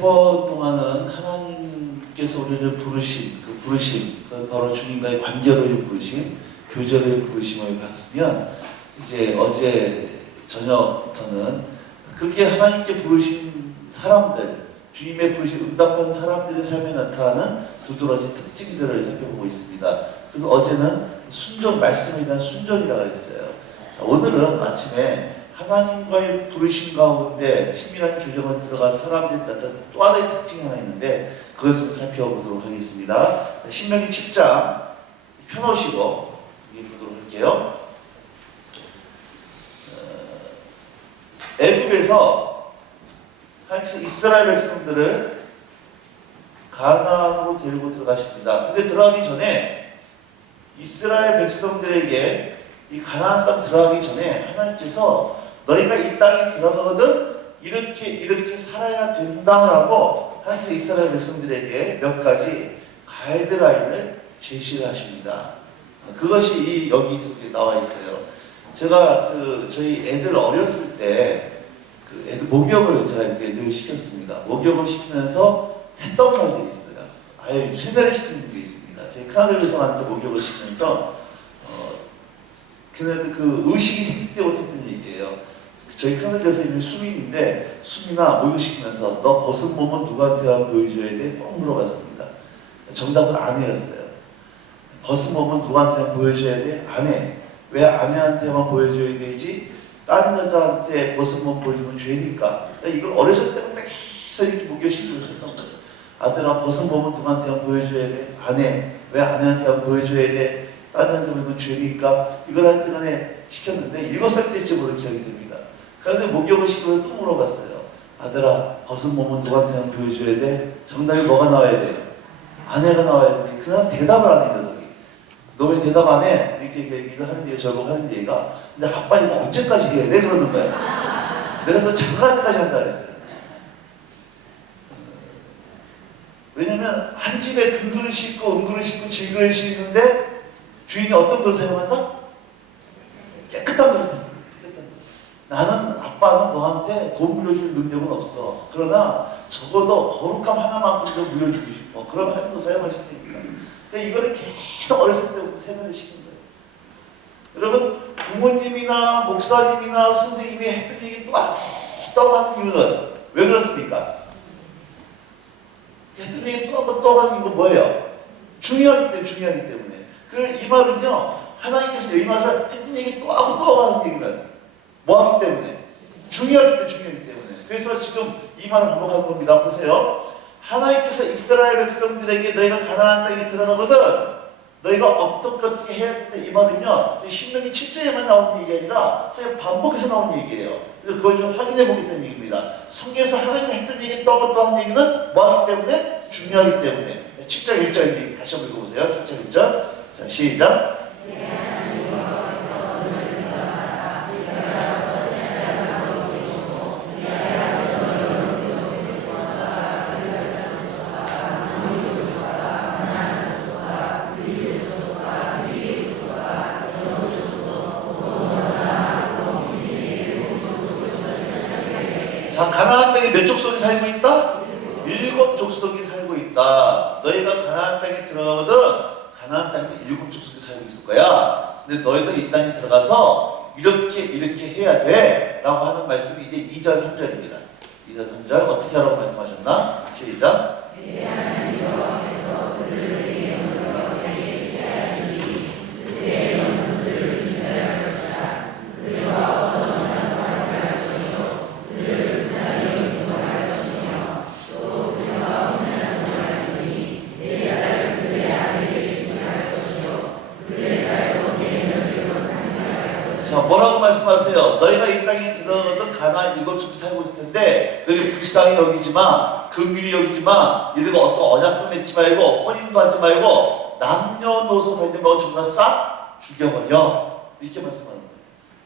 번 동안은 하나님께서 우리를 부르신 그 부르심, 그 바로 주님과의 관계로의 부르심, 교제로의 부르심을 봤으면 이제 어제 저녁부터는 그렇게 하나님께 부르신 사람들, 주님의 부르심 응답한 사람들의 삶에 나타나는 두드러진 특징들을 살펴보고 있습니다. 그래서 어제는 순종, 말씀에 대한 순종이라고 했어요. 오늘은 아침에 하나님과의 부르심 가운데 친밀한 교정을 들어간 사람들이 나타나는 또 하나의 특징이 하나 있는데 그것을 살펴보도록 하겠습니다. 신명기 7장 펴놓으시고 보도록 할게요. 애굽에서 하나님께서 이스라엘 백성들을 가나안으로 데리고 들어가십니다. 근데 들어가기 전에 이스라엘 백성들에게 이 가나안 땅 들어가기 전에 하나님께서 너희가 이 땅에 들어가거든 이렇게 살아야 된다라고 하나님께서 이스라엘 백성들에게 몇 가지 가이드라인을 제시를 하십니다. 그것이 여기 나와 있어요. 제가 저희 애들 어렸을 때 그 애들 목욕을 제가 이렇게 늘 시켰습니다. 목욕을 시키면서 했던 말들이 있어요. 아예 세뇌를 시키는 게 있습니다. 제 큰아들에서한테 목욕을 시키면서 걔네들 그 의식이 생길 때부터 했던 얘기예요. 저희 큰아들에서 이름이 수민인데 수민아 목욕시키면서 너 벗은 몸은 누구한테 보여줘야 돼? 꼭 물어봤습니다. 정답은 아내였어요. 벗은 몸은 누구한테 보여줘야 돼? 아내. 왜 아내한테만 보여줘야 되지? 다른 여자한테 벗은 몸 보여주면 죄니까. 이걸 어렸을 때부터 계속 이렇게 목욕시키고 있었던 거예요. 아들아 벗은 몸은 누구한테 보여줘야 돼? 아내. 왜 아내한테 보여줘야 돼? 다른 여자한테 보여주면 죄니까. 이걸 할 때간에 시켰는데 7살 때쯤으로 기억이 됩니다. 그런데 목욕을 시키고 또 물어봤어요. 아들아 벗은 몸은 누구한테 보여줘야 돼? 정답이 뭐가 나와야 돼? 아내가 나와야 돼. 그냥 대답을 안 해, 녀석이. 너 왜 대답 안 해? 이렇게 하는 얘기가 저보고 하는 얘기가. 근데 아빠 이거 언제까지 해야 돼? 그러는 거야. 내가 너 장가갈 때까지 한다 그랬어요. 왜냐면 한 집에 금그릇이 있고 은그릇이 있고 질그릇이 있는데 주인이 어떤 그릇을 사용한다? 깨끗한 그릇을 사용한다. 나는 아빠는 너한테 돈 물려줄 능력은 없어. 그러나 적어도 거룩함 하나만큼 좀 물려주고 싶어. 그럼 하나님도 사용하실 테니까. 근데 이거를 계속 어렸을 때부터 세뇌를 시킨 거예요. 여러분 부모님이나 목사님이나 선생님이 했던 얘기 또 하는 이유는 왜 그렇습니까? 했던 얘기 또 하는 이유가 뭐예요? 중요하기 때문에. 그럼 이 말은요 하나님께서 여기 와서 했던 얘기 또 하는 얘기는 뭐 하기 때문에? 중요하기 때문에. 그래서 지금 이 말을 반복하는 겁니다. 보세요. 하나님께서 이스라엘 백성들에게 너희가 가나안 땅에 들어가거든 너희가 어떻게 해야 된다 이 말은요 신명기 7장에만 나오는 얘기 아니라 그냥 반복해서 나오는 얘기예요. 그래서 그걸 좀 확인해 보겠다는 얘기입니다. 성경에서 하나님이 했던 얘기 또 하는 얘기는 뭐 하기 때문에? 중요하기 때문에. 7장 1절 얘기 다시 한번 읽어보세요. 7장 1절. 자 시작. 가나안 땅에 몇 족속이 살고 있다? 7 족속이 살고 있다. 너희가 가나안 땅에 들어가거든 가나안 땅에 7 족속이 살고 있을 거야. 근데 너희도 이 땅에 들어가서 이렇게 해야 돼 라고 하는 말씀이 이제 2절 3절입니다. 2절 3절 어떻게 하라고 말씀하셨나? 시작. 뭐라고 말씀하세요? 너희가 이 땅에 들어가거든 가나안 7 족속이 살고 있을 텐데 너희 불쌍히 여기지 마, 긍휼히 여기지 마, 이들과 어떤 언약도 맺지 말고 혼인도 하지 말고 남녀노소 하지 말고 전부 다 싹 죽여버려 이렇게 말씀하는 거예요.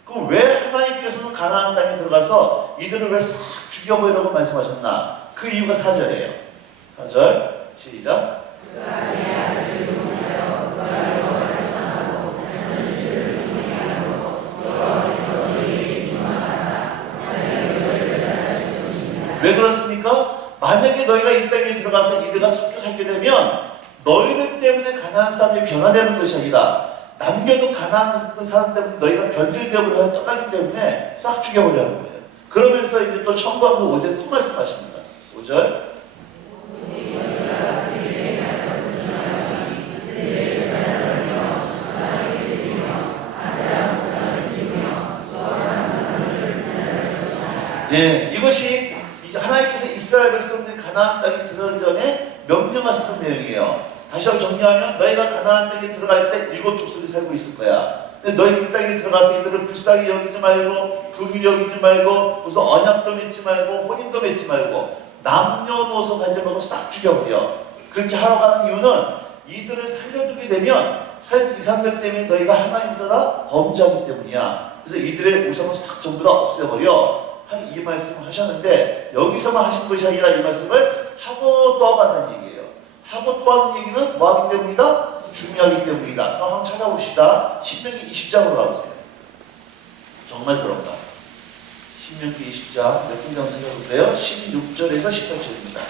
그럼 왜 하나님께서는 가나안 땅에 들어가서 이들을 왜 싹 죽여버리라고 말씀하셨나? 그 이유가 4절이에요. 4절 시작. 왜 그렇습니까? 만약 만약에 너희가 이 땅에 들어가서 이들과 섞여 살게 되면 너희들 때문에 가나안 사람이 변화되는 것이 아니라 남겨둔 가나안 사람 때문에 너희가 변질되어버려 떠나기 때문에 싹 죽여버려 하는 거예요. 그러면서 이제 또 청구하면 5절에 또 말씀하십니다. 5절. 예, 이것이 이제 하나님께서 이스라엘 백성들이 가나안 땅에 들어가기 전에 명령하셨던 내용이에요. 다시 한번 정리하면 너희가 가나안 땅에 들어갈 때 7족속이 살고 있을 거야. 근데 너희 이 땅에 들어가서 이들을 불쌍히 여기지 말고 긍휼히 여기지 말고 무슨 언약도 맺지 말고 혼인도 맺지 말고 남녀노소 가지 말고 싹 죽여버려. 그렇게 하러 가는 이유는 이들을 살려두게 되면 이 사람들 때문에 너희가 하나님보다 범죄하기 때문이야. 그래서 이들의 우상을 싹 전부 다 없애버려. 이 말씀을 하셨는데 여기서만 하신 것이 아니라 이 말씀을 하고 또 하는 얘기예요. 하고 또 하는 얘기는 뭐 하기 때문이다? 중요하기 때문이다. 한번 찾아봅시다. 신명기 20장으로 가보세요. 정말 그런가? 신명기 20장 몇 군데 한번 찾아볼까요? 16절에서 18절입니다.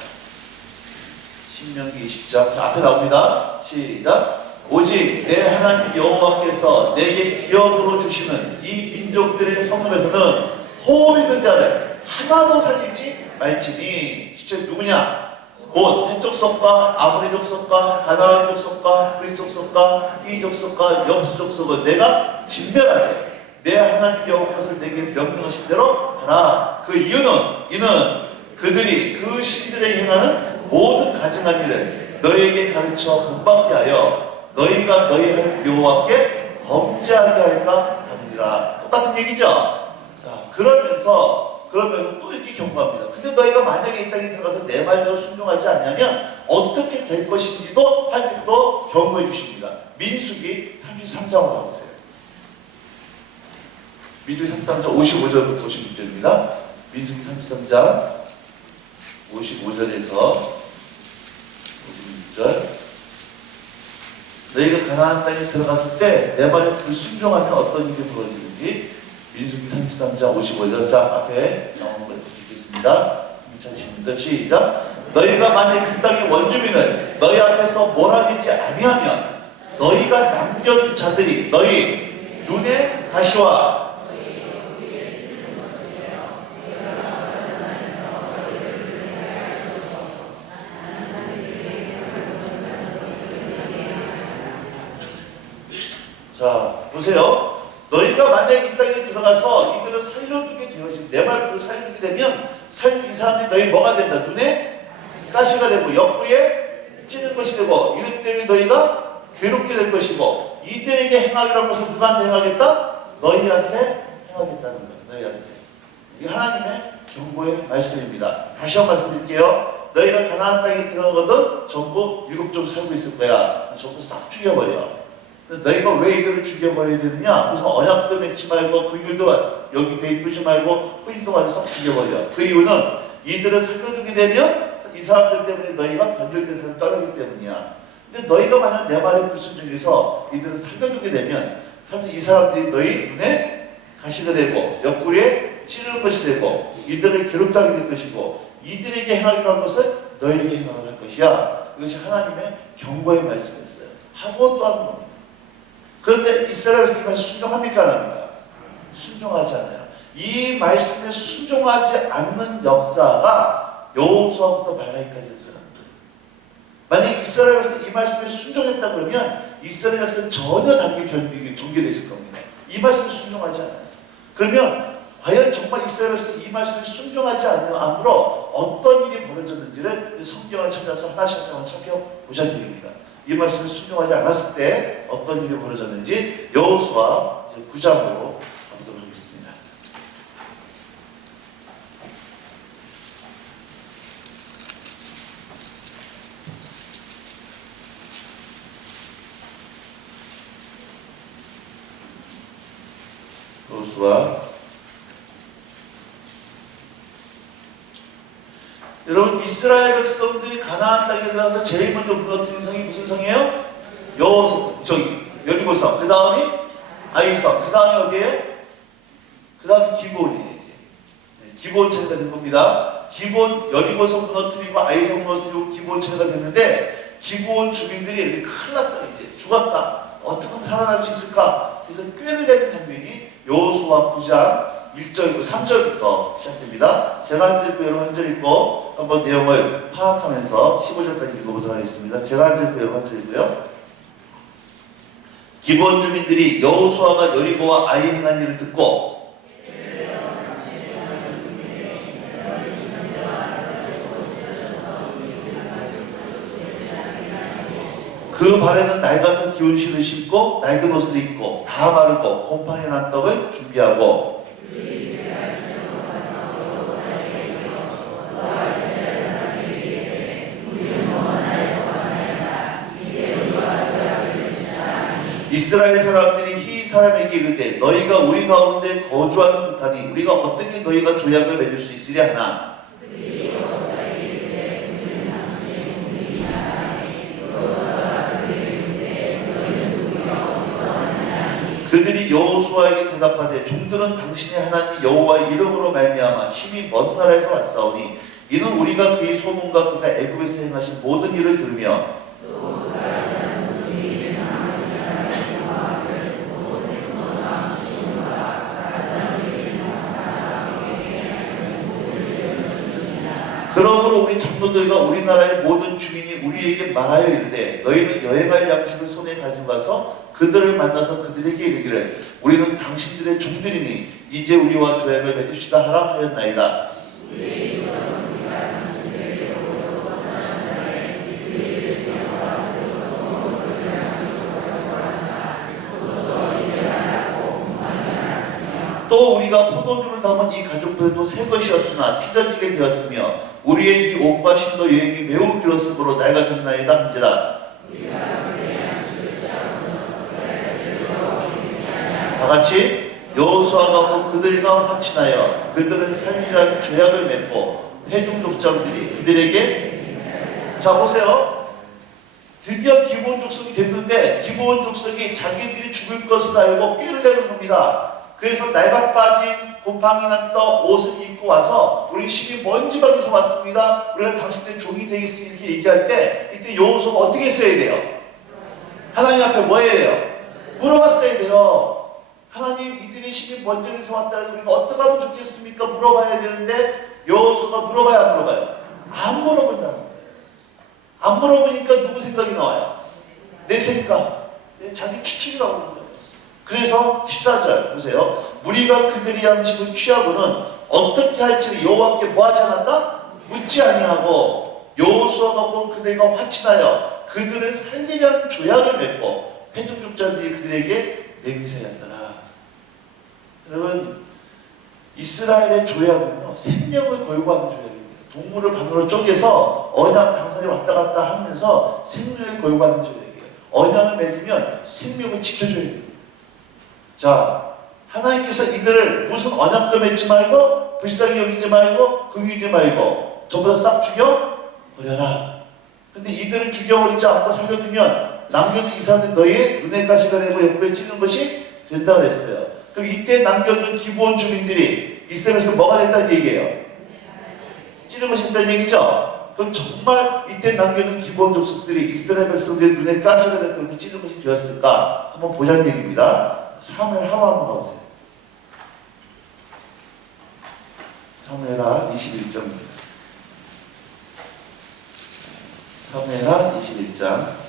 신명기 20장 자, 앞에 나옵니다. 시작. 오직 내 하나님 여호와께서 내게 기업으로 주시는 이 민족들의 성읍에서는 호흡 있는 자를 하나도 살리지 말지니. 실제 누구냐? 곧 헷족속과 아모리 족속과 가나안 족속과 그리스 족속과 이 족속과 여부수 족속을 내가 진멸하되 내 하나님 여호와께서 내게 명령하신 대로 하라. 그 이유는 이는 그들이 그 신들에 행하는 모든 가증한 일을 너희에게 가르쳐 본받게 하여 너희가 너희 하나님 여호와께 범죄하게 할까 하느니라. 똑같은 얘기죠. 그러면서 또 이렇게 경고합니다. 근데 너희가 만약에 이 땅에 들어가서 내 말대로 순종하지 않냐면 어떻게 될 것인지도 하나님도 경고해 주십니다. 민수기 33장으로 가보세요. 민수기 33장 55절부터 56절입니다. 민수기 33장 55절에서 56절. 너희가 가나안 땅에 들어갔을 때 내 말에 불순종하면 어떤 일이 벌어지는지 민수기 33장 55절 자 앞에 나오는 걸 읽겠습니다. 찾으시는데 시작. 너희가 만약 그 땅의 원주민을 너희 앞에서 몰아내지 아니하면 너희가 남겨둔 자들이 너희 눈에 가시와 자 보세요. 너희가 만약에 이 땅에 들어가서 이들을 살려두게 되어지면 내 말을 살려두게 되면 이 사람들이 너희 뭐가 된다? 눈에 가시가 되고 옆구리에 찌는 것이 되고 이것 때문에 너희가 괴롭게 될 것이고 이들에게 행하기라는 것은 누구한테 행하겠다? 너희한테 행하겠다는 거예요. 너희한테. 이게 하나님의 경고의 말씀입니다. 다시 한번 말씀드릴게요. 너희가 가나안 땅에 들어가거든 전부 7족 살고 있을 거야. 전부 싹 죽여버려. 너희가 왜 이들을 죽여버려야 되느냐? 무슨 언약도 맺지 말고 그 이유도 여기 베이쁘지 말고 혼인도 가지고 싹 죽여버려. 그 이유는 이들을 살려두게 되면 이 사람들 때문에 너희가 변절된 사람을 떠나기 때문이야. 근데 너희가 만약 내 말에 불순종해서 이들을 살려두게 되면 이 사람들이 너희 눈에 가시가 되고 옆구리에 찌르는 것이 되고 이들을 괴롭게 될 것이고 이들에게 행하기로 한 것을 너희에게 행하게 할 것이야. 이것이 하나님의 경고의 말씀이었어요. 하고 또 하는 겁니다. 그런데 이스라엘에서 이 말씀 순종합니까? 안 합니까? 순종하지 않아요. 이 말씀에 순종하지 않는 역사가 여호수아부터 말라기까지 역사랍니다. 만약 이스라엘에서 이 말씀에 순종했다 그러면 이스라엘에서는 전혀 다르게 전개되어 있을 겁니다. 이 말씀에 순종하지 않아요. 그러면 과연 정말 이스라엘에서 이 말씀에 순종하지 않으므로 어떤 일이 벌어졌는지를 성경을 찾아서 하나씩 한번 살펴보자는 얘기입니다. 이 말씀을 순종하지 않았을 때 어떤 일이 벌어졌는지 여호수아 9장으로 가보도록 하겠습니다. 여호수아 여러분 이스라엘 백성들이 가나안 땅에 들어가서 제일 먼저 무너뜨린 성이 무슨 성이에요? 여리고성. 그 다음이 아이성. 그 다음이 어디에? 그 다음이 기브온이에요. 기브온 차례가 된 겁니다. 기본 여리고성 무너뜨리고 아이성 무너뜨리고 기본 체가 됐는데 기본 주민들이 이렇게 큰일 났다, 이제 죽었다, 어떻게 하면 살아날 수 있을까? 그래서 꾀를 장면이 여호수아 9장 1절, 3절부터 시작됩니다. 제가 한 절 읽고 여러분 한 절 읽고 한번 내용을 파악하면서 15절까지 읽어보도록 하겠습니다. 제가 한 절 읽고 여러분 한 절 읽고요. 기본 주민들이 여호수아가 여리고와 아이에 행한 일을 듣고 그 발에는 낡아서 기운 실을 신고 낡은 옷을 입고 다 마르고 곰팡이 난 떡을 준비하고 이스라엘 사람들이 이 사람에게 이르되 너희가 우리 가운데 거주하는 듯하니 우리가 어떻게 너희가 조약을 맺을 수 있으랴 하나 그들이 여호수아에게 대답하되 종들은 당신의 하나님 여호와의 이름으로 말미암아 심히 먼 나라에서 왔사오니 이는 우리가 그의 소문과 그가 애굽에서 행하신 모든 일을 들으며 그러므로 우리 장로들과 우리나라의 모든 주민이 우리에게 말하여 이르되 너희는 여행할 양식을 손에 가지고 가서 그들을 만나서 그들에게 이르기를 우리는 당신들의 종들이니 이제 우리와 조약을 맺읍시다 하라 하였나이다. 또 우리가 포도주를 담은 이 가죽들도 새 것이었으나 찢어지게 되었으며 우리의 이 옷과 신도 여행이 매우 길었으므로 낡아졌나이다 한지라. 다같이 여호수아가 곧 그들과 화친하여 그들을 살리라는 조약을 맺고 회중 족장들이 그들에게 자 보세요. 드디어 기본 족속이 됐는데 기본 족속이 자기들이 죽을 것을 알고 꾀를 내는 겁니다. 그래서 낡아 빠진 곰팡이 난 떡 옷을 입고 와서 우리 심히 먼 지방에서 왔습니다. 우리가 당신들의 종이 되겠습니다. 이렇게 얘기할 때 이때 여호수아가 어떻게 했어야 돼요? 하나님 앞에 뭐 해야 돼요? 물어봤어야 돼요. 하나님 이들이 심히 먼 지방에서 왔다는 우리가 어떻게 하면 좋겠습니까? 물어봐야 되는데 여호수아가 물어봐야 안 물어봐요? 안 물어본다는 거예요. 안 물어보니까 누구 생각이 나와요? 내 생각. 자기 추측이 나오는 거예요. 그래서 14절 보세요. 우리가 그들의 양식을 취하고는 어떻게 할지를 여호와께 뭐하지 않았다? 묻지 아니하고 여호수아가 곧 그들과 화친하여 그들을 살리려는 조약을 맺고 회중족자들이 그들에게 맹세하더라. 여러분 이스라엘의 조약은요 생명을 걸고 하는 조약입니다. 동물을 반으로 쪼개서 언약 당사자이 왔다 갔다 하면서 생명을 걸고 하는 조약이에요. 언약을 맺으면 생명을 지켜줘야 돼요. 자, 하나님께서 이들을 무슨 언약도 맺지 말고 불쌍히 여기지 말고 긍휼지 말고 전부 다 싹 죽여버려라. 근데 이들을 죽여버리지 않고 살려두면 남겨둔 이 사람들 너희의 눈에 가시가 되고 옆구리에 찌는 것이 된다고 했어요. 그럼 이때 남겨둔 기본 주민들이 이스라엘에서 뭐가 됐다는 얘기예요? 찌는 것이 된다는 얘기죠? 그럼 정말 이때 남겨둔 기본 족속들이 이스라엘 백성들의 눈에 가시가 됐고 그 찌는 것이 되었을까? 한번 보자는 얘기입니다. 사무엘 하와 한번 가보세요. 사무엘하 21장입니다. 사무엘하 21장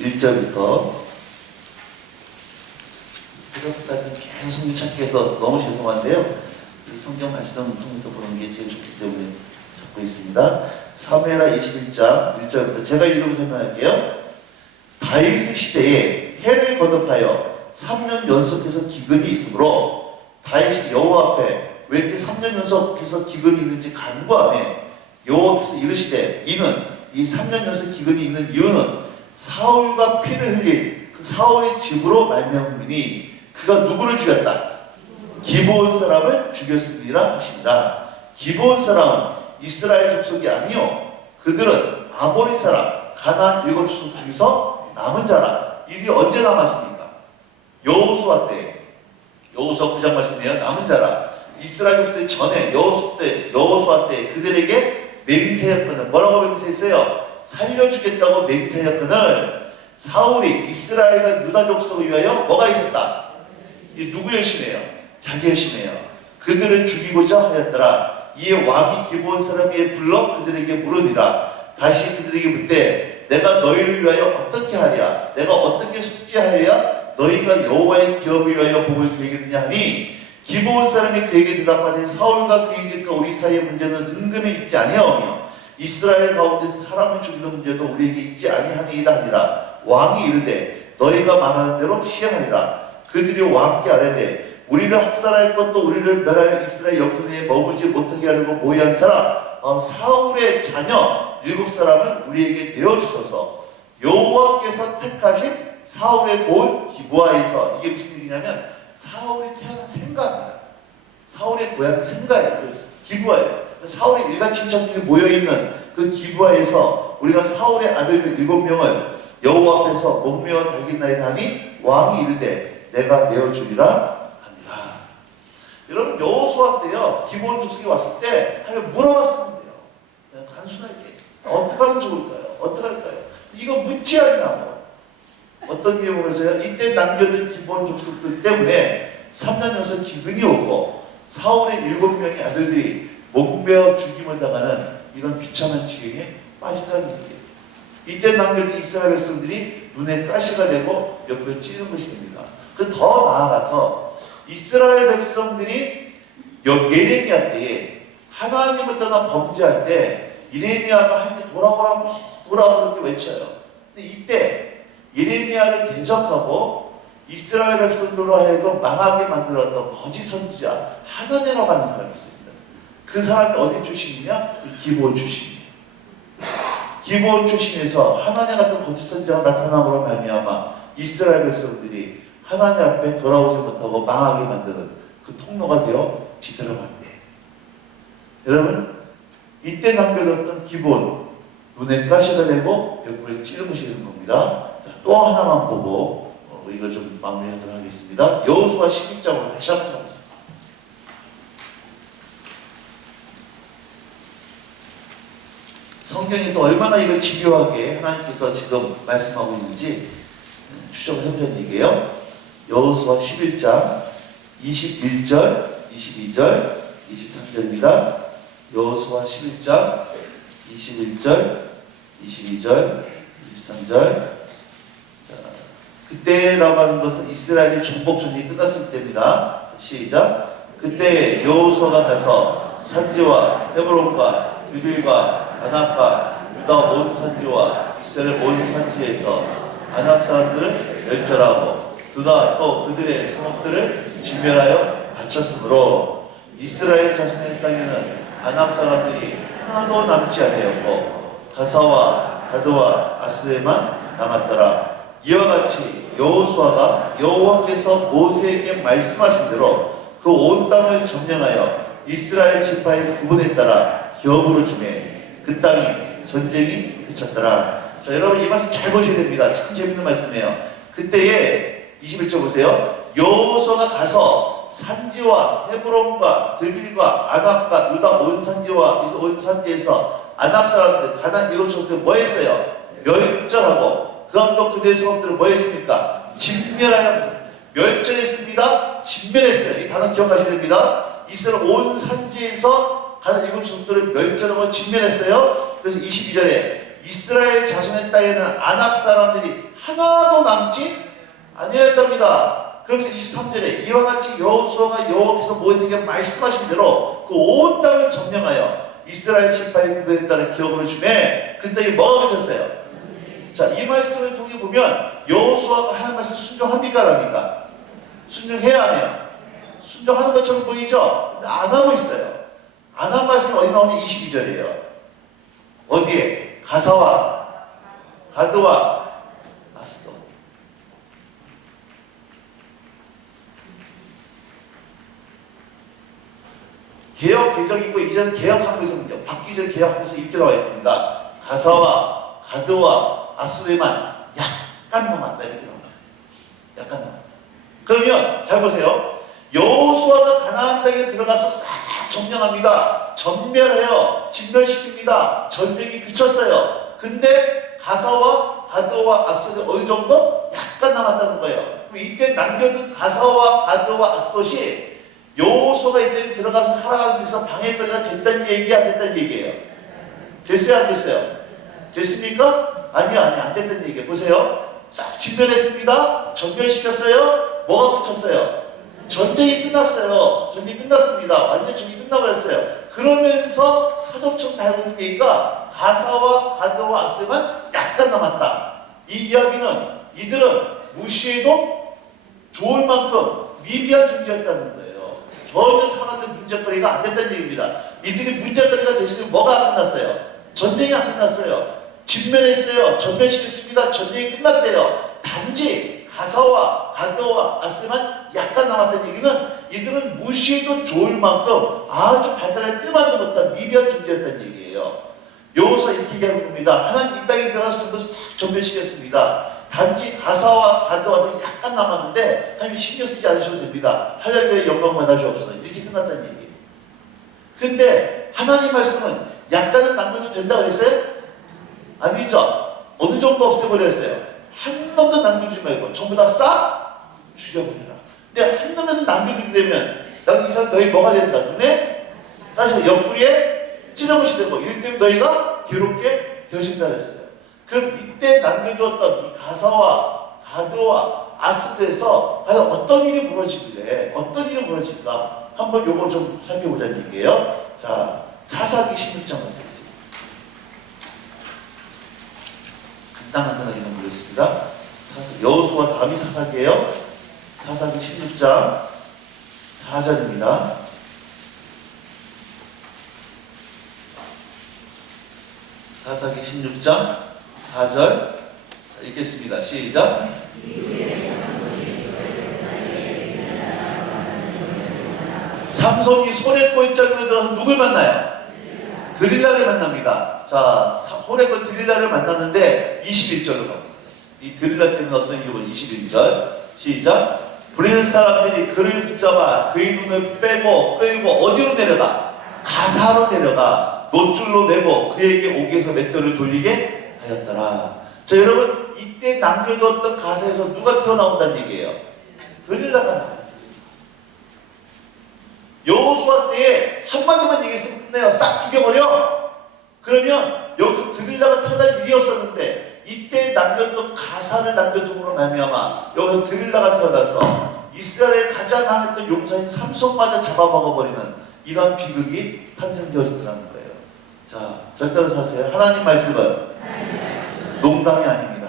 1절부터 이렇게까지 계속 찾기 해서 너무 죄송한데요. 이 성경 말씀 통해서 보는 게 제일 좋기 때문에 찾고 있습니다. 사무엘하 21장 1절부터 제가 읽으면 설명할게요. 다윗 시대에 해를 거듭하여 3년 연속해서 기근이 있으므로 다윗이 여호와 앞에 왜 이렇게 3년 연속해서 기근이 있는지 간구하며 여호와께서 이르시되 이는 이 3년 연속 기근이 있는 이유는 사울과 피를 흘린 그 사울의 집으로 말미암음이니 그가 누구를 죽였다? 기브온 사람을 죽였으리라 하시니라. 기브온 사람은 이스라엘 족속이 아니요 그들은 아모리 사람 가나안 7족속 중에서 남은 자라. 이들이 언제 남았습니까? 여호수아 때. 여호수아 9장 말씀이에요. 남은 자라 이스라엘 족들 전에 여호수아 때 그들에게 맹세했거든. 뭐라고 맹세했어요? 살려주겠다고 맹세했거든. 사울이 이스라엘과 유다 족속을 위하여 뭐가 있었다? 이 누구의 심이에요? 자기의 심이에요. 그들을 죽이고자 하였더라. 이에 왕이 기브온 사람에게 불러 그들에게 물으니라. 다시 그들에게 묻되 내가 너희를 위하여 어떻게 하랴? 내가 어떻게 숙지하여야 너희가 여호와의 기업을 위하여 복을 베겠느냐 하니 기브온 사람이 그에게 대답하되 사울과 그의 집과 우리 사이의 문제는 은금에 있지 아니하오며 이스라엘 가운데서 사람을 죽이는 문제도 우리에게 있지 아니하니이다 하니라. 왕이 이르되 너희가 말하는 대로 시행하리라. 그들이 왕께 아뢰되 우리를 학살할 것도 우리를 멸하여 이스라엘 영토내에 머물지 못하게 하려고 모의한 사람 사울의 자녀 7사람을 우리에게 내어주소서. 여호와께서 택하신 사울의 고을 기브아에서. 이게 무슨 얘기냐면 사울이 태어난 생가입니다. 사울의 고향이 생가예요. 기브아예요. 사울의 일가 친척들이 모여있는 그 기브아에서 우리가 사울의 아들들 7명을 여호와 앞에서 목매어 달긴나이다 하니 왕이 이르되 내가 내어주리라 하니라. 여러분 여호수아 때요 기브온 족속이 왔을 때 하면 물어봤으면 돼요. 그냥 단순하게 어떻게 하면 좋을까요? 어떻게 할까요? 이거 묻지 않냐고. 어떤 내용을 해서요? 이때 남겨둔 기브온 족속들 때문에 3년 연속 기근이 오고 사울의 7명의 아들들이 목매어 죽임을 당하는 이런 비참한 지경에 빠지다는 얘기예요. 이때 남겨진 이스라엘 백성들이 눈에 가시가 되고 옆에 찌는 것이 됩니다. 그 더 나아가서 이스라엘 백성들이 예레미야 때에 하나님을 떠나 범죄할 때 예레미야가 할 때 돌아오라고 그렇게 외쳐요. 근데 이때 예레미야를 대적하고 이스라엘 백성들로 하여금 망하게 만들었던 거짓 선지자 하나네라고 하는 사람이 있습니다. 그 사람이 어디 출신이냐? 기브온 출신이에요. 기브온 출신에서 하나님 같은 거짓 선지자가 나타남으로 말미암아 이스라엘 백성들이 하나님 앞에 돌아오지 못하고 망하게 만드는 그 통로가 되어 지들어가는 거예요. 여러분 이때 남겨뒀던 기브온 눈에 가시가 되고 옆구리에 찌르것이 되는 겁니다. 자, 또 하나만 보고 이거 좀 마무리하도록 하겠습니다. 여호수아 11장으로 다시 한번 가겠습니다. 성경에서 얼마나 이걸 집요하게 하나님께서 지금 말씀하고 있는지 추적을 해보자는 얘기예요. 여호수아 11장 21절, 22절, 23절입니다. 여호수아 11장 21절, 22절, 23절. 그때라고 하는 것은 이스라엘의 정복전이 끝났을 때입니다. 시작. 그때 여호수아가 가서 산지와 헤브론과 유빌과 아낙과 유다 온 산지와 이스라엘 온 산지에서 아낙 사람들을 멸절하고 그가 또 그들의 성읍들을 진멸하여 바쳤으므로 이스라엘 자손의 땅에는 아낙 사람들이 하나도 남지 아니하였고 가사와 가드와 아수에만 남았더라. 이와 같이 여호수아가 여호와께서 모세에게 말씀하신 대로 그 온 땅을 점령하여 이스라엘 지파의 구분에 따라 기업으로 주매 그 땅이 전쟁이 그쳤더라. 자, 여러분 이 말씀 잘 보셔야 됩니다. 참 재밌는 말씀이에요. 그때에 21절 보세요. 여호수아가 가서 산지와 헤브론과 드빌과 아낙과 유다 온 산지와 온 산지에서 아낙 사람들 가난 이웃 족들 뭐 했어요? 멸절하고 그가 또 그들의 성읍들을 뭐 했습니까? 진멸하여 멸절했습니다. 진멸했어요. 이 단어 기억하셔야 됩니다. 이스라엘 온 산지에서 가난 이웃 족들을 멸절하고 진멸했어요. 그래서 22절에 이스라엘 자손의 땅에는 아낙 사람들이 하나도 남지 아니하였답니다. 그래서 23절에 이와 같이 여호수아가 여호와께서 모세에게 말씀하신 대로 그 온 땅을 점령하여 이스라엘 지파의 구분에 따라 기업으로 주매 그 땅이 뭐가 그쳤어요? 자, 이 말씀을 통해 보면 여호수아가 하나님 말씀 순종합니까? 안 합니까? 순종해야 안 해요? 순종하는 것처럼 보이죠? 근데 안 하고 있어요. 안 한 말씀이 어디 나오냐? 22절이에요. 어디에? 가사와 가드와 아스도. 개혁 개정이고 이제는 개혁한국에서 바뀌기 전에 개혁한국에서 이렇게 나와 있습니다. 가사와 가드와 아스도에만 약간 남았다 이렇게 나와 있어요. 약간 남았다. 그러면 잘 보세요. 여호수아가 가나안 땅에 들어가서 싹 점령합니다. 전멸해요. 진멸시킵니다. 전쟁이 그쳤어요. 근데 가사와 가드와 아스도 어느 정도? 약간 남았다는 거예요. 이때 남겨둔 가사와 가드와 아스돗이 여호수아가 이때 들어가서 살아가기 위해서 방해거리가 됐다는 얘기, 안 됐다는 얘기예요? 됐어요, 안 됐어요? 됐습니까? 아니요, 안 됐다는 얘기예요. 보세요. 싹 진멸했습니다. 전멸시켰어요. 뭐가 그쳤어요? 전쟁이 끝났어요. 전쟁이 끝났습니다. 완전 전쟁이 끝나버렸어요. 그러면서 사족청 달고 있는 얘기가 가사와 가드와 아스돗만 약간 남았다. 이 이야기는 이들은 무시해도 좋을 만큼 미비한 존재였다는 거예요. 전혀 상황된 문제거리가 안 됐다는 얘기입니다. 이들이 문제거리가 됐으면 뭐가 끝났어요? 전쟁이 안 끝났어요. 진멸했어요. 전멸시켰습니다. 전쟁이 끝났대요. 단지 가사와 가드와 아스만 약간 남았다는 얘기는 이들은 무시해도 좋을 만큼 아주 발달에 뜰만도 못한 미비한 존재였다는 얘기예요. 여호수아 이렇게 얘기하는 겁니다. 하나님 이 땅에 들어가서 전부 싹 전멸시켰습니다. 단지 가사와 가드와서 약간 남았는데 하나님 신경 쓰지 않으셔도 됩니다. 하나님의 영광만 하시옵소서. 이렇게 끝났다는 얘기예요. 근데 하나님 말씀은 약간은 남겨도 된다고 했어요? 아니죠. 어느 정도 없애버렸어요. 한 놈도 남겨주지 말고 전부 다 싹 죽여버리라. 근데 한 놈에도 남겨두게 되면 이 사람 너희 뭐가 된다? 눈에 다시 옆구리에 찌르못이 되고 이렇기 때문에 너희가 괴롭게 되신다 그랬어요. 그럼 이때 남겨두었던 이 가사와 가드와 아스드에서 과연 어떤 일이 벌어지길래 어떤 일이 벌어질까? 한번 요거 좀 살펴보자는 얘기예요. 자, 사사기 16장 말씀이죠. 간단하게 보겠습니다. 여호수아 다음이 사사기예요. 사사기 16장 4절입니다. 사사기 16장 4절 읽겠습니다. 시작. 삼손이 소래골짜기로 들어서 누굴 만나요? 드릴라를 만납니다. 자, 소래골 드릴라를 만났는데 21절로 가보세요. 이 드릴라 때문에 어떤 일이 보니 21절 시작. 브레스 사람들이 그를 붙잡아 그의 눈을 빼고 끌고 어디로 내려가? 가사로 내려가 노줄로 매고 그에게 옥에서 맷돌을 돌리게 하였더라. 자, 여러분 이때 남겨뒀던 가사에서 누가 튀어나온다는 얘기예요? 드릴라가 나와요. 여호수아 때에 한마디만 얘기했으면 끝내요. 싹 죽여버려. 그러면 여기서 드릴라가 태어날 일이 없었는데 이때 남겨둔 가사를 남겨둠으로 말미암아 여기서 드릴라가 태어나서 이스라엘의 가장 강했던 용사인 삼손마저 잡아먹어버리는 이런 비극이 탄생되어지더라는 거예요. 자, 절대로 사세요. 하나님 말씀은 농담이 아닙니다.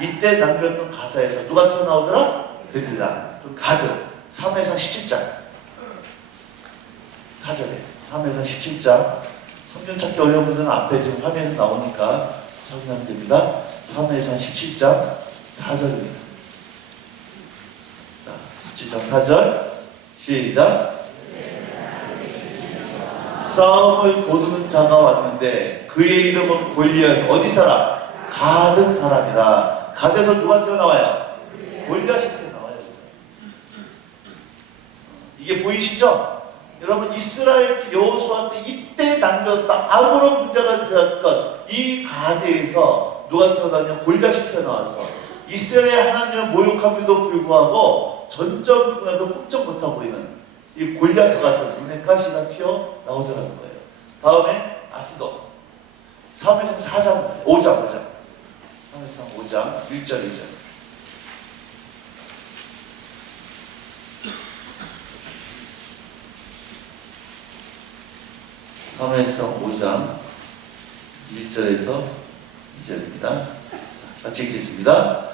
이때 남겼던 가사에서 누가 튀어나오더라? 드릴라. 가드. 사무엘상 17장 4절에 3에서 17장 성경 찾기 어려운 분들은 앞에 지금 화면에 나오니까 확인하면 됩니다. 3에서 17장 4절입니다. 자, 17장 4절 시작. 싸움을 거두는 자가 왔는데 그의 이름은 골리앗. 어디 사람? 가드 사람이라. 가드에서 누가 튀어나와요? 골리앗이 튀어나와요. 이게 보이시죠? 여러분 이스라엘 여호수아 때 이때 남겼다 아무런 문제가 되었던 이 가드에서 누가 튀어나왔냐? 골리앗이 튀어나와서 이스라엘 하나님을 모욕함에도 불구하고 전적 그날도 꼼짝 못하고 있는 이 골리앗 같은 눈에 가시가 튀어나오더라는 거예요. 다음에 아스돗 3에서 4장 5장 3에서 5장 1절 2절 사무엘상 5장 1절에서 2절입니다. 같이 읽겠습니다.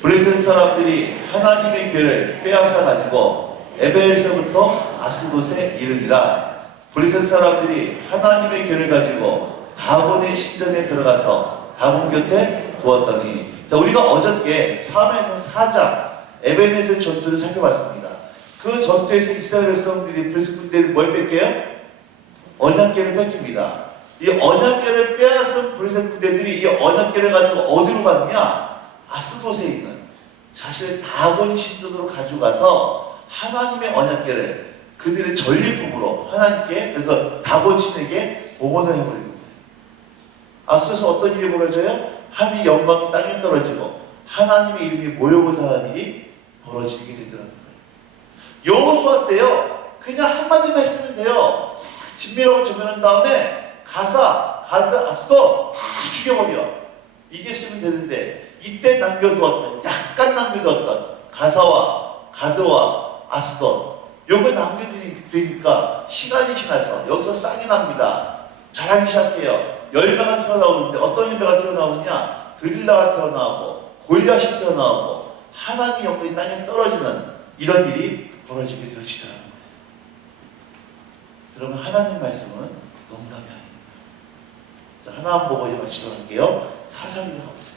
블레셋 사람들이 하나님의 궤를 빼앗아 가지고 에베에서부터 아스돗에 이르니라. 블레셋 사람들이 하나님의 궤를 가지고 다곤의 신전에 들어가서 다곤 곁에 두었더니, 자, 우리가 어저께 3에서 4장 에베네셀 전투를 살펴봤습니다. 그 전투에서 이스라엘 백성들이 블레셋 군대를 뭘 뺏겨요? 언약궤를 뺏깁니다. 이 언약궤를 빼앗은 블레셋 군대들이 이 언약궤를 가지고 어디로 갔냐? 아스돗에 있는 자신의 다곤 신전으로 가져가서 하나님의 언약궤를 그들의 전리품으로 하나님께, 그러니까 다고친에게 봉헌을 해버리는 거예요. 아스에서 어떤 일이 벌어져요? 하나님의 영광이 땅에 떨어지고 하나님의 이름이 모욕을 당하는 일이 벌어지게 되더라는 거예요. 여호수아 때요, 그냥 한마디만 했으면 돼요. 진멸하고 저멸한 다음에 가사, 가드, 아스도 다 죽여버려. 이게 쓰면 되는데, 이때 남겨두었던, 약간 남겨두었던 가사와 가드와 아스돈, 요거 남겨두니까 시간이 지나서 여기서 쌍이 납니다. 자라기 시작해요. 열매가 튀어나오는데 어떤 열매가 튀어나오느냐? 드릴라가 튀어나오고 골리앗이 튀어나오고 하나님의 영광이 땅에 떨어지는 이런 일이 벌어지게 되어지더라는 거예요. 그러면 하나님 말씀은 농담이 아닙니다. 자, 하나 보고 이제 마치도록 할게요. 사사기를 가보세요.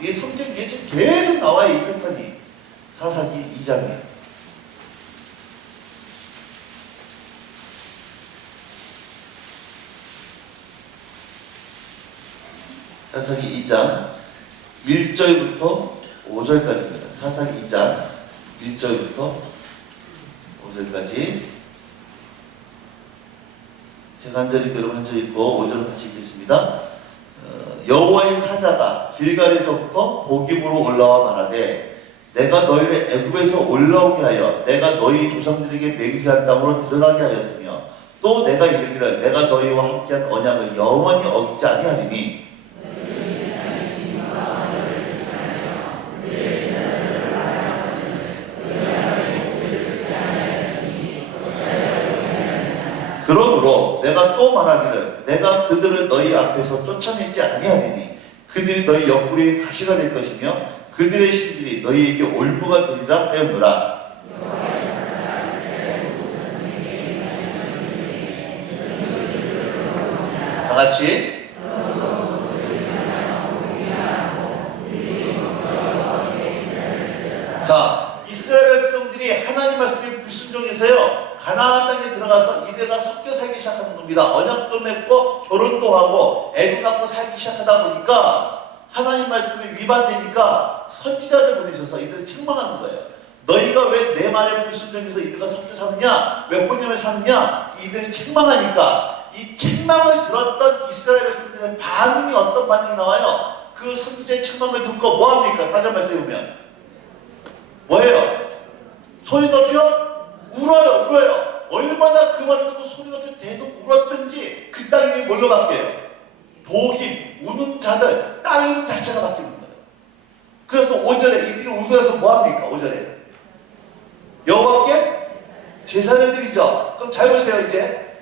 이게 성경에 지금 계속 나와요, 이 패턴이. 사사기 2장에. 사사기 2장 1절부터 5절까지입니다. 사사기 2장 1절부터 5절까지. 제가 한 절 읽고 여러분 한 절 읽고 5절을 같이 읽겠습니다. 여호와의 사자가 길갈에서부터 보깁으로 올라와 말하되 내가 너희를 애굽에서 올라오게 하여 내가 너희 조상들에게 맹세한 땅으로 들어가게 하였으며 또 내가 이르기를 내가 너희와 함께한 언약을 영원히 어기지 아니하리니 그러므로 내가 또 말하기를 내가 그들을 너희 앞에서 쫓아내지 아니하리니 그들이 너희 옆구리에 가시가 될 것이며 그들의 신들이 너희에게 올무가 되리라 하였노라. 다같이 자, 이스라엘 백성들이 하나님 말씀에 불순종해서요 가나안 땅에 들어가서 이들과 섞여 살기 시작하는 겁니다. 언약도 맺고 결혼도 하고 애도 낳고 살기 시작하다 보니까 하나님 말씀이 위반되니까 선지자를 보내셔서 이들을 책망하는 거예요. 너희가 왜 내 말에 불순종해서 이들과 섞여 사느냐? 왜 혼혈을 사느냐? 이들을 책망하니까 이 책망을 들었던 이스라엘 백성들의 반응이 어떤 반응이 나와요? 그 선지자의 책망을 듣고 뭐합니까? 4절 말씀에 보면 뭐예요? 소리 높여? 울어요. 얼마나 그 말을 듣고 소리 높여 대도 울었든지 그 땅 이름이 뭘로 바뀌어요? 복임, 우는 자들, 땅 이름 자체가 바뀌는 거예요. 그래서 5절에 이들이 울고 나서 뭐합니까? 5절에 여호와께 제사를 드리죠. 그럼 잘 보세요. 이제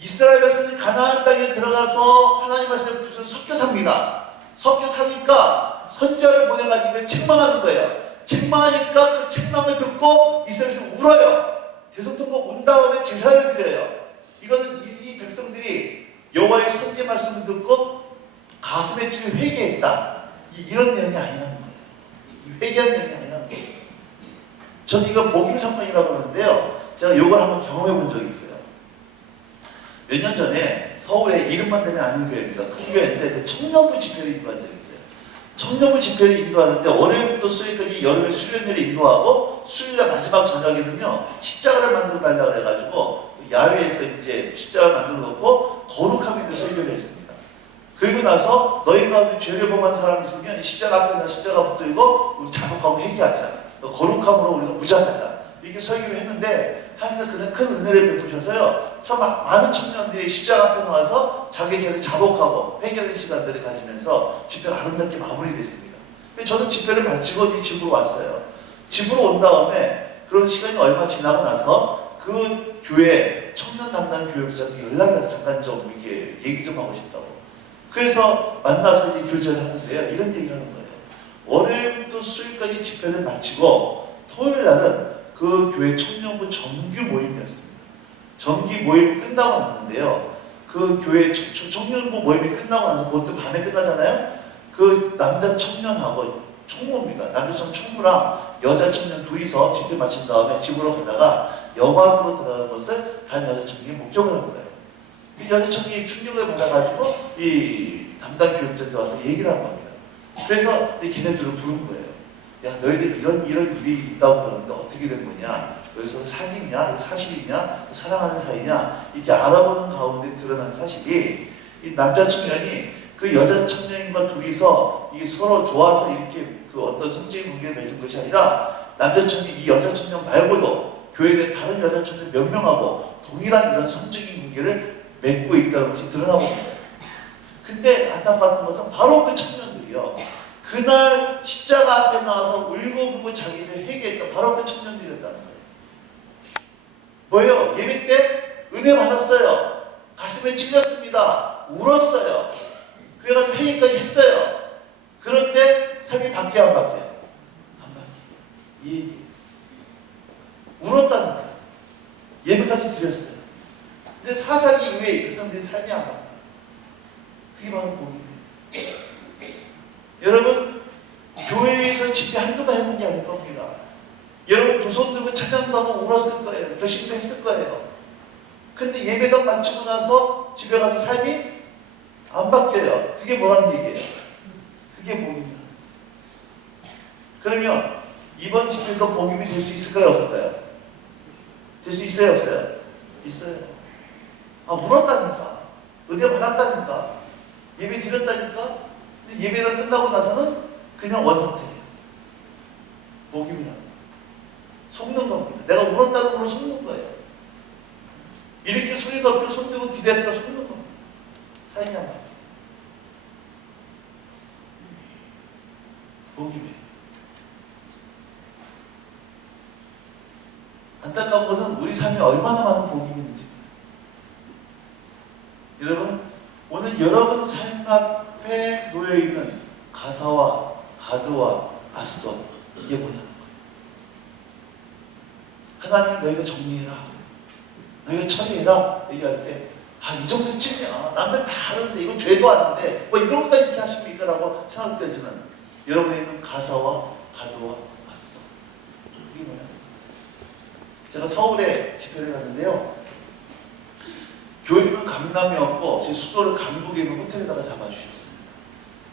이스라엘 백성이 가나안 땅에 들어가서 하나님 말씀에 섞여 삽니다. 섞여 사니까 선지자를 보내가지고 이들 책망하는 거예요. 책망하니까 그 책망을 듣고 이스라엘이 울어요. 대성통곡 운 다음에 제사를 드려요. 이거는 이 백성들이 여호와의 선지 말씀을 듣고 가슴에 찔려 회개했다. 이런 내용이 아니라는 거예요. 회개한 내용이 아니라는 거예요. 저는 이거 복임상관이라고 하는데요. 제가 이걸 한번 경험해 본 적이 있어요. 몇 년 전에 서울에 이름만 대면 아는 교회입니다. 큰 교회인데 청년부 집회를 인도한 적이 있어요. 청년부 집회를 인도하는데 월요일부터 수요일까지 여름에 수련회를 인도하고 수요일날 마지막 저녁에는요 십자가를 만들어 달라고 그래가지고 야외에서 이제 십자가를 만들어 놓고 거룩함에 대해서 설교를 했습니다. 그리고 나서 너희 가운데 죄를 범한 사람이 있으면 십자가 앞에다 십자가 붙들고 우리 자복하고 회개하자. 거룩함으로 우리가 무장하자. 이렇게 설교를 했는데 하나님께서 그는 큰 은혜를 베푸셔서요 참 많은 청년들이 십자가 앞에 나와서 자기 죄를 자복하고 회개하는 시간들을 가지면서 집회가 아름답게 마무리됐습니다. 저는 집회를 마치고 이 집으로 왔어요. 집으로 온 다음에 그런 시간이 얼마 지나고 나서 그 교회 청년 담당 교육자한테 연락이 와서 잠깐 좀 이렇게 얘기 좀 하고 싶다고. 그래서 만나서 이제 교제를 하는데요. 이런 얘기를 하는 거예요. 월요일부터 수요일까지 집회를 마치고 토요일 날은 그 교회 청년부 정규 모임이었습니다. 정기 모임이 끝나고 났는데요. 그 교회 청년부 모임이 끝나고 나서 보통 밤에 끝나잖아요. 그 남자 청년하고 총무입니다. 남자 총무랑 여자 청년 둘이서 집회 마친 다음에 집으로 가다가 여관으로 들어가는 것을 단 여자 청년이 목격을 한 거예요. 이 여자 청년이 충격을 받아가지고 이 담당 교육자한테 와서 얘기를 한 겁니다. 그래서 걔네들을 부른 거예요. 야 너희들 이런 일이 있다고 그러는데 어떻게 된 거냐? 그래서 사귀냐? 사실이냐? 사랑하는 사이냐? 이렇게 알아보는 가운데 드러난 사실이 이 남자 청년이 그 여자 청년과 둘이서 이게 서로 좋아서 이렇게 그 어떤 성적인 관계를 맺은 것이 아니라 남자 청년, 이 여자 청년 말고도 교회에 있는 다른 여자 청년 몇 명하고 동일한 이런 성적인 관계를 맺고 있다는 것이 드러나고 있는 거예요. 근데 안타까운 것은 바로 그 청년들이요. 그날 십자가 앞에 나와서 울고불고 자기를 회개했던 바로 그 청년들이었다는 거예요. 뭐예요? 예배 때 은혜 받았어요. 가슴에 찔렸습니다. 울었어요. 그래가지고 회개까지 했어요. 그런데 삶이 바뀌어요, 안 바뀌어요? 안 바뀌어요. 이 얘기. 울었다니까. 예배까지 드렸어요. 근데 사사기 이후에 그 사람들이 삶이 안 바뀌어요. 그게 바로 복음이에요. 여러분, 교회에서 집회 한두 번 해본 게 아닐 겁니다. 여러분, 두 손 들고 찬양도 하고 울었을 거예요. 결심도 했을 거예요. 근데 예배가 마치고 나서 집에 가서 삶이 안 바뀌어요. 그게 뭐라는 얘기예요? 그게 복음이에요. 그러면 이번 집회도 복음이 될 수 있을까요? 없을까요? 될 수 있어요? 없어요? 있어요. 아, 울었다니까. 은혜 받았다니까. 예배 드렸다니까. 근데 예배가 끝나고 나서는 그냥 원상태예요. 복음이라는 거. 속는 겁니다. 내가 울었다는 걸로 속는 거예요. 이렇게 소리가 없고 손들고 기대했다 속는 겁니다. 사인이 안 맞아요. 복음이에요. 안타까운 것은 우리 삶에 얼마나 많은 복음이 있는지. 여러분, 오늘 여러분 삶 앞에 놓여있는 가사와 가드와 아스도 이게 뭐냐는 거예요. 하나님 너희가 정리해라. 너희가 처리해라. 얘기할 때 이 정도쯤이야. 남들 다 하는데 이건 죄도 아닌데 뭐 이런 것까지 이렇게 하십니까? 라고 생각되지는 여러분에 있는 가사와 가드와 아스도 이게 뭐냐. 제가 서울에 집회를 갔는데요. 교회는 강남이었고 제 숙소를 강북에 있는 호텔에다가 잡아주셨습니다.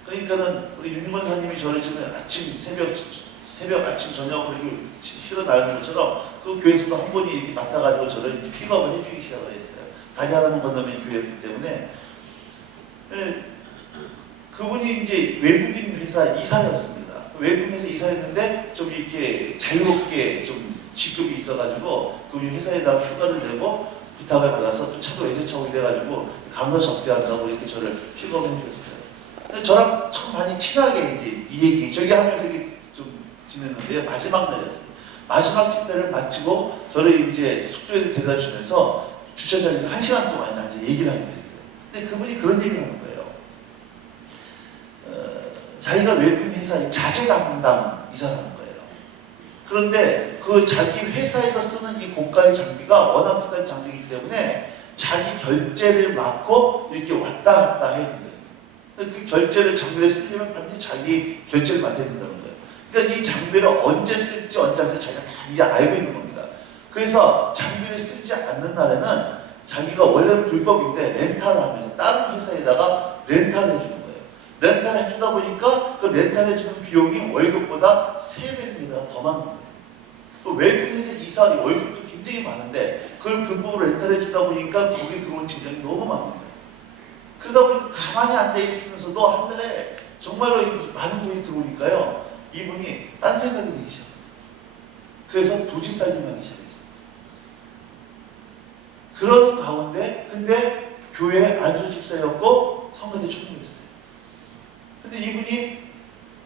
그러니까는 우리 윤건 사님이 저를 지금 아침 새벽 아침 저녁 그리고 쉬러 나가는 것처럼 그 교회에서도 한 분이 이렇게 맡아가지고 저를 이렇게 픽업을 해주기 시작을 했어요. 다리 하나만 건너면 교회였기 때문에 그분이 이제 외국인 회사 이사였습니다. 외국인 회사 이사였는데 좀 이렇게 자유롭게 좀 직급이 있어가지고 그 회사에다가 휴가를 내고 부탁을 받아서 또 차도 외제차고 이래가지고 강서 접대한다고 이렇게 저를 픽업을 해주셨어요. 근데 저랑 참 많이 친하게 이제 이 얘기 저기 하면서 이렇게 좀 지냈는데요. 마지막 날이었어요. 마지막 집회를 마치고 저를 이제 숙소에 데려다 주면서 주차장에서 1시간 동안 앉아 얘기를 하게 됐어요. 근데 그분이 그런 얘기를 하는 거예요. 자기가 외국인 회사의 자재 담당 이사라는 거예요. 그런데 그 자기 회사에서 쓰는 이 고가의 장비가 워낙 비싼 장비이기 때문에 자기 결제를 맡고 이렇게 왔다 갔다 해야 된다는 거예요. 그 결제를 장비를 쓰려면 반드시 자기 결제를 맡아야 된다는 거예요. 그러니까 이 장비를 언제 쓸지 언제 안 쓸지 자기가 다 미리 알고 있는 겁니다. 그래서 장비를 쓰지 않는 날에는 자기가 원래 불법인데 렌탈을 하면서 다른 회사에다가 렌탈을 해주는 거예요. 렌탈을 해주다 보니까 그 렌탈해주는 비용이 월급보다 3배에서 더 많은 거예요. 또 외국인에서 이사하니 월급도 굉장히 많은데 그걸 불법으로 렌탈해주다 보니까 거기에 들어온 진정이 너무 많은 거예요. 그러다 보니까 가만히 앉아있으면서도 한 달에 정말로 많은 돈이 들어오니까요. 이분이 딴 생각이 들기 시작해요. 그래서 도지살림하기 시작했어요. 그런 가운데 근데 교회 안수 집사였고 성가대 총무였어요. 근데 이분이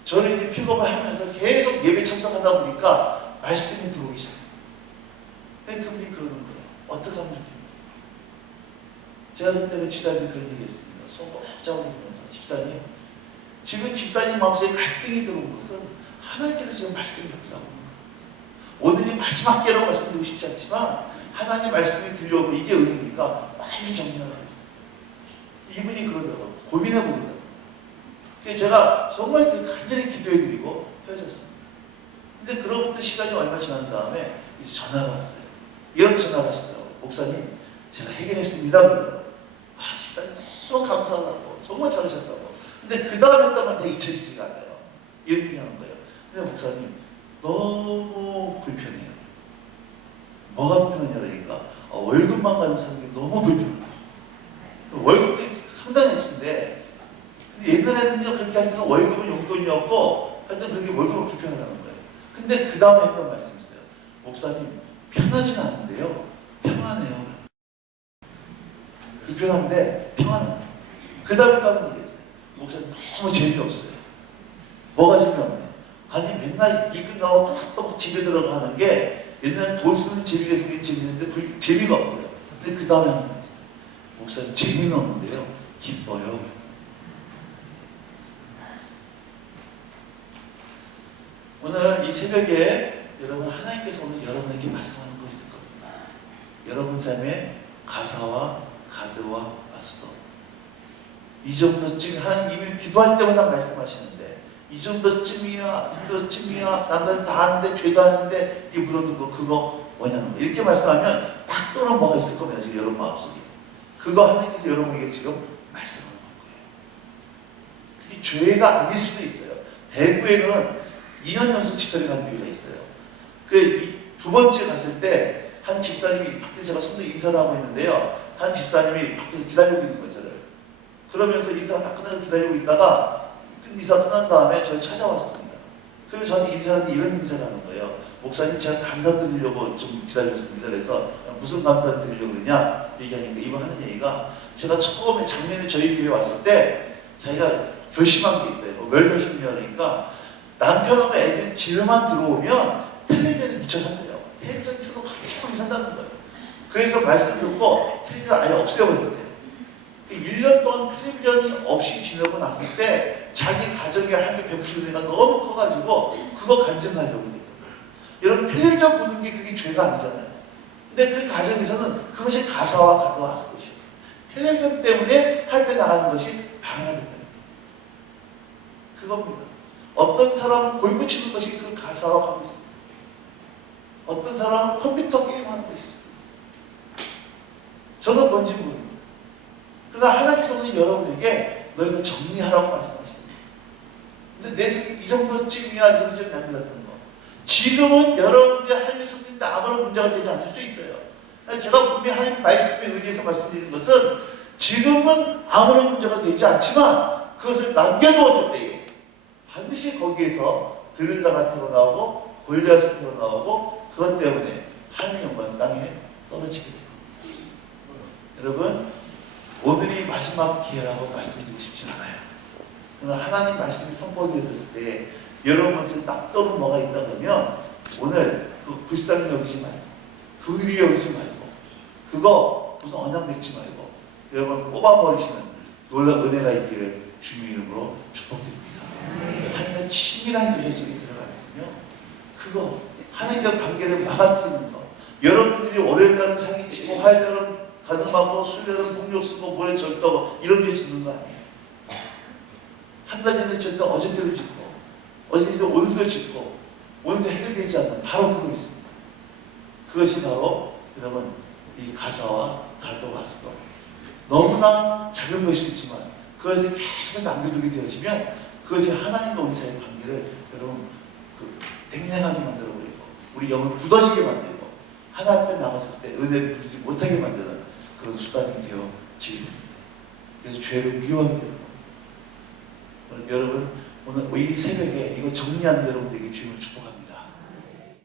저를 이제 픽업을 하면서 계속 예배 참석하다 보니까 말씀이 들어오기 시작해요. 근데 그분이 그러는 거예요. 어떻게 하면 좋겠냐. 제가 그때는 집사님한테 그런 얘기 했습니다. 속 쫙 올리면서 집사님, 지금 집사님 마음속에 갈등이 들어온 것은 하나님께서 지금 말씀을 역사하고 있는 거예요. 오늘이 마지막 기회라고 말씀드리고 싶지 않지만 하나님 말씀이 들려오고 이게 은혜니까 빨리 정리하라고 했어요. 이분이 그러더라고요. 고민해보겠다고. 그래서 제가 정말 간절히 기도해드리고 헤어졌습니다. 근데 그로부터 시간이 얼마 지난 다음에 이제 전화가 왔어요. 이런 전화가 하시더라고요. 목사님, 제가 해결했습니다. 집사님 너무 감사하다고. 정말 잘하셨다고. 근데 그 다음에 했던 말 되게 잊혀지지가 않아요. 이런 얘기 하는 거예요. 근데 목사님, 너무 불편해요. 뭐가 불편하냐니까 월급만 가는 사람들이 너무 불편해요. 월급이 상당히 없는데 옛날에는요 그렇게 할 때는 월급은 용돈이었고 하여튼 그렇게 월급은 불편하다는 거예요. 근데 그 다음에 했던 말씀이 있어요. 목사님 편하진 않은데요 평안해요. 불편한데 평안해요. 그 다음에 하는 얘기했어요. 목사님 너무 재미없어요. 뭐가 재미없나요? 아니 맨날 일 끝나고 또 집에 들어가는 게 옛날에 돈 쓰는 재미가 생긴 재미있는데 재미가 없고요. 근데 그 다음에 하는 거 있어요. 목사님 재미는 없는데요 기뻐요. 오늘 이 새벽에 여러분 하나님께서 오늘 여러분에게 말씀하는 거 있을 겁니다. 여러분 삶의 가사와 가드와 아스도 이 정도쯤 하나님이 기도할 때마다 말씀하시는데 이 정도쯤이야 남들 다 하는데 죄도 하는데 이 물어둔 거 그거 뭐냐는 거 이렇게 말씀하면 딱 또는 뭐가 있을 겁니다. 지금 여러분 마음속에 그거 하나님께서 여러분에게 지금 말씀하는 거예요. 그게 죄가 아닐 수도 있어요. 대구에는 2년 연속 집회를 간 교회가 있어요. 두 번째 갔을 때 한 집사님이 밖에서 제가 손도 인사를 하고 있는데요. 한 집사님이 밖에서 기다리고 있는 거예요. 저를. 그러면서 인사가 다 끝나서 기다리고 있다가 인사 끝난 다음에 저를 찾아왔습니다. 그러면 저한테 인사하는데 이런 인사를 하는 거예요. 목사님 제가 감사드리려고 좀 기다렸습니다. 그래서 무슨 감사를 드리려고 그러냐 얘기하니까 이번 하는 얘기가 제가 처음에 작년에 저희 교회 왔을 때 자기가 결심한 게 있대요. 뭘 결심이냐니까 남편하고 애들 집에만 들어오면 텔레비전에 미쳐 산대요. 텔레비전 켜고 같이 산다는 거예요. 그래서 말씀 듣고 텔레비전 아예 없애버렸대요. 1년 동안 텔레비전이 없이 지내고 났을 때 자기 가정의 하나님의 백수가 너무 커가지고 그거 간증하려고 그래요. 여러분 텔레비전 보는 게 그게 죄가 아니잖아요. 근데 그 가정에서는 그것이 가사와 가드와 아스돗이었어요. 텔레비전 때문에 할배 나가는 것이 방해가 된다. 그겁니다. 어떤 사람은 골프 치는 것이 그 가사와 가고 있습니다. 어떤 사람은 컴퓨터 게임하는 것이 있습니다. 저는 뭔지 모릅니다. 그러나 하나님께서 오늘 여러분에게 너희가 정리하라고 말씀하십니다. 근데 내 속에 이 정도쯤이야 여기저기 안 들었던 거. 지금은 여러분들의 하나님의 성품인데 아무런 문제가 되지 않을 수 있어요. 제가 분명히 하나님 말씀에 의지해서 말씀드리는 것은 지금은 아무런 문제가 되지 않지만 그것을 남겨두었을 때에 반드시 거기에서 들을다가 태어나오고 골리앗이 태어나오고 그것 때문에 하나님의 영광이 땅에 떨어지게 됩니다. 여러분 오늘이 마지막 기회라고 말씀드리고 싶진 않아요. 그러나 하나님 말씀이 선포되어 있을 때 여러분한테 딱 떠오르는 뭐가 있다 보면 오늘 그 불쌍히 여기지 말고 그 위에 여기지 말고 그거 무슨 언양 맺지 말고 여러분 뽑아버리시는 놀라운 은혜가 있기를 주님의 이름으로 축복드립니다. 하나님과 친밀한 교제 속에 들어가거든요. 그거 하나님과 관계를 막아뜨리는 거. 여러분들이 월요일날은 사기치고 화요일날은 가늠하고 수요일날은 폭력 쓰고 모레 절도하고 이런 죄 짓는 거 아니에요. 한 달 전에 짓던 어제대로 짓고 어제대로 오늘도 짓고 오늘도 해결되지 않는 바로 그거 있습니다. 그것이 바로 여러분 이 가사와 가드와 아스돗 너무나 작은 것일 수 있지만 그것을 계속 남겨두게 되어지면 그것이 하나님과 우리 사이의 관계를 여러분 냉랭하게 만들어버리고 우리 영을 굳어지게 만들고 하나님 앞에 나갔을 때 은혜를 부르지 못하게 만드는 그런 수단이 되어지게 됩니다. 그래서 죄를 미워하게 되는 겁니다. 여러분 오늘 이 새벽에 이거 정리하는 여러분들에게 주님을 축복합니다.